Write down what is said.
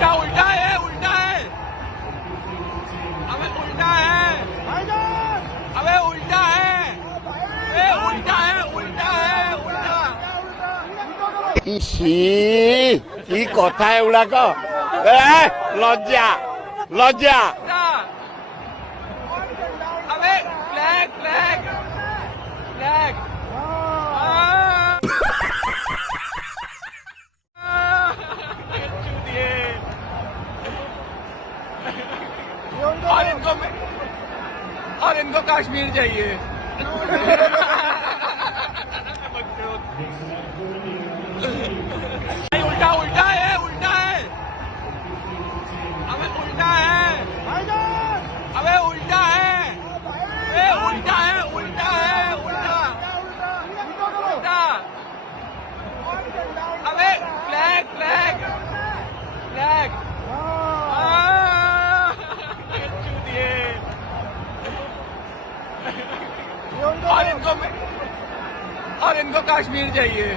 उल्टा उल्टा है, उल्टा है, अबे उल्टा है, अबे उल्टा है, अबे उल्टा है, उल्टा है, उल्टा। ইসি কি কথা এগুলাক লজ্জা লজ্জা अबे फ्लैग फ्लैग फ्लैग और इनको कश्मीर चाहिए। उल्टा उल्टा है, उल्टा है, अबे उल्टा है, अबे उल्टा है, अबे उल्टा है, उल्टा है, उल्टा उल्टा, अबे फ्लैग फ्लैग फ्लैग और इनको कश्मीर चाहिए।